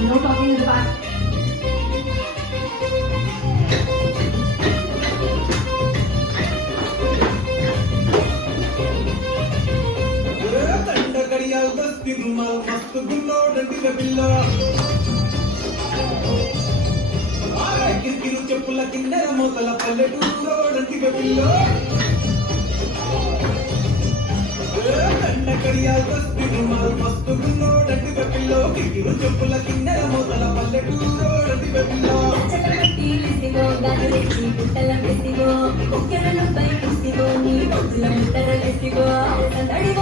No talking in the back. घड़ियाल दस्ती रुमाल मस्त गुल्लो डंडी का बिल्लो కిరికిరు చెప్పుల కిన్నెర మోతల పల్లెటూరులో డంటిగ పిల్లో దండ కడియాల్ దస్తి రుమాల్ మస్తు గున్నో డంటిగ పిల్లో కిరికిరు చెప్పుల కిన్నెర మోతల పల్లెటూరులో డంటిగ పిల్లో చక్కటి లిసిగో గాజులెచ్చి పుట్టల వెసిగో ఒక్కెరలు పై కుసిగో నీ పొద్దుల ముట్టర వెసిగో సందడి